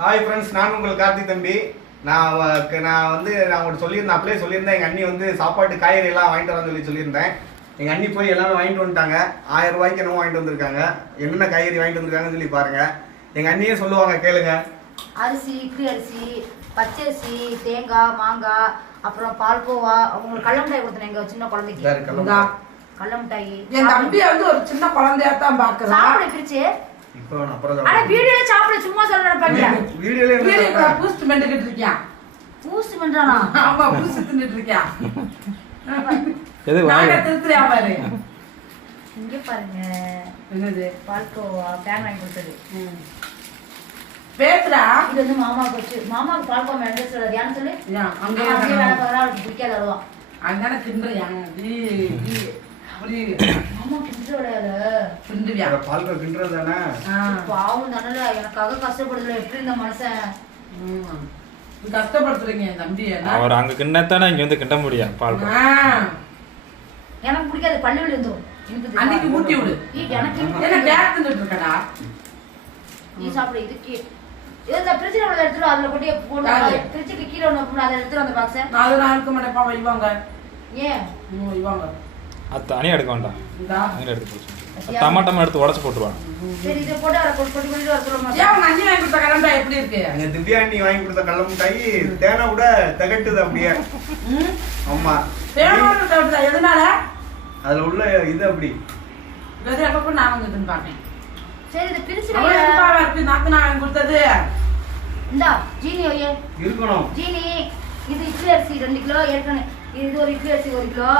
Hi friends நான் உங்கள் கார்த்திக் தம்பி. நான் நான் வந்து நான் உங்கள்கிட்ட சொல்லியிருந்தேன் அப்படியே சொல்லியிருந்தேன். எங்கள் அண்ணி வந்து சாப்பாட்டு காய்கறி எல்லாம் வாங்கிட்டு வரேன்னு சொல்லி சொல்லியிருந்தேன். எங்கள் அண்ணி போய் எல்லாமே வாங்கிட்டு வந்துட்டாங்க. ஆயிரம் ரூபாய்க்கு என்னமோ வாங்கிட்டு வந்திருக்காங்க. என்னென்ன காய்கறி வாங்கிட்டு வந்திருக்காங்கன்னு சொல்லி பாருங்க. எங்கள் அண்ணியே சொல்லுவாங்க கேளுங்க. அரிசி இட்லி அரிசி பச்சரிசி தேங்காய் மாங்காய் அப்புறம் பால்கோவா உங்களுக்கு கடல மிட்டாய் கொடுத்தேன் எங்க சின்ன குழந்தைக்கு? இருக்கு, இந்தா. கடல மிட்டாய். என் தம்பிய வந்து ஒரு சின்ன குழந்தையா தான் பாக்குறான் சாப்பிட பிரிச்சு. ஆனா வீடியோல சாப்பிட சும்மா சொல்ல நினைப்பாங்க வீடியோல என்ன பூஸ்ட் இருக்கியான் பூஸ்ட் பண்றானா? ஆமா பூஸ்ட் தின்னுட்டு எது வாங்க திருத்திரியா பாரு? இங்க பாருங்க. என்னது? பால்கோவா பேன் வாங்கி கொடுத்தது. பேசுறா இது வந்து மாமாவுக்கு வச்சு மாமாவுக்கு பால்கோவா வேண்டாம் சொல்லாது. ஏன்னு சொல்லு? அங்கே அப்படியே வேலை பார்க்கறா, அவளுக்கு பிடிக்காது அழுவா அங்கதானே தின்றியா மாமா கிட்ட தின்றுவியா பால்கோ பாவம் எனக்காக கஷ்டப்படுதுல எப்படி இந்த மனுஷன்? கஷ்டப்படுத்துறீங்க என் தம்பிய அவர் அங்க கிண்ணத்தானே இங்க வந்து கிண்ட முடியும் பால் ஆ. எனக்கு பிடிக்காது பள்ளி விழுந்துரும் அன்னைக்கு ஊட்டி விடு. எனக்கு என்ன இருக்கடா? நீ சாப்பிடு இதுக்கு. இது இந்த ஃப்ரிட்ஜில் உள்ள எடுத்துட்டு அதுல கொட்டி போடு யாரு? ஃப்ரிட்ஜுக்கு கீழே வைப்போம்ல, அதை எடுத்துட்டு அந்த பாக்ஸை. நான் அதெல்லாம் இருக்க மாட்டேப்பா வைவாங்க ஏன்? ம், வைவாங்க அது தனியா எடுக்க வேண்டாம். இந்தா. தனியா எடுத்து போச்சு டமாட்டமா எடுத்து உடச்சு போட்டுருவாங்க. போட்டு திவ்யா அண்ணி வாங்கி கொடுத்த கடல மிட்டாய் தேனை விட திகட்டுது அப்படியே? ஆமா. எதனால? அதுல உள்ள இது அப்படி. நான் வந்து பாக்கேன் சரி இதை பிரிச்சு நாக்கு நான் வாங்கி கொடுத்தது. இந்தா ஜீனி வையே. இருக்கணும். ஜீனி இது இட்லி அரிசி ரெண்டு கிலோ ஏற்கனவே. இது ஒரு இட்லி அரிசி ஒரு கிலோ.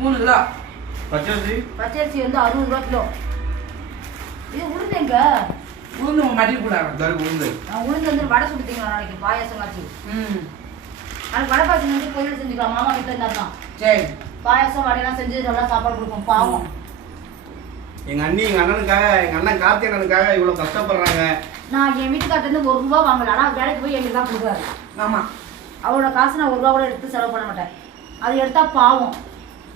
மூணு கிலோ பச்சரிசி. பச்சரிசி வந்து அறுபது ரூபா கிலோ. இது உளுந்து எங்க? உளுந்து மடி கூடாது தருக்கு உளுந்து. நான் உளுந்து வந்து வடை சுடுத்தீங்களா நாளைக்கு பாயாசம் காய்ச்சி ம். நாளைக்கு வடை பாயசம் வந்து கோயில் செஞ்சுக்கலாம். மாமா கிட்ட இருந்தாருதான் சரி. பாயாசம் வடையெல்லாம் செஞ்சு நல்லா சாப்பாடு கொடுப்போம். பாவம். எங்க அண்ணி எங்க அண்ணனுக்காக எங்க அண்ணன் கார்த்தி அண்ணனுக்காக இவ்வளவு கஷ்டப்படுறாங்க. நான் என் வீட்டுக்கார்ட்ட இருந்து ஒரு ரூபா வாங்கல. ஆனா வேலைக்கு போய் எங்களுக்கு தான் கொடுக்குறாரு. ஆமா. அவரோட காசு நான் ஒரு ரூபா கூட எடுத்து செலவு பண்ண மாட்டேன். அது எடுத்தா பாவம்.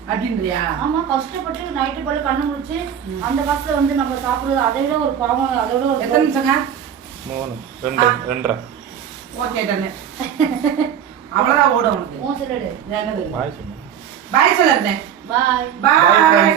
அப்படின்றியா ஆமா கஷ்டப்பட்டு நைட்டு போல கண்ணு முடிச்சு அந்த காசுல வந்து நம்ம சாப்பிடுறது அதை விட ஒரு பாவம் அதை விட ஒரு எத்தனை நிமிஷங்க? மூணு ரெண்டு ரெண்டரை. ஓகே டன்னு அவ்வளவுதான் ஓடும் உனக்கு. உன் சொல்லிடு என்னது? பாய் பாய் சொல்லுறேன் பாய். பாய்.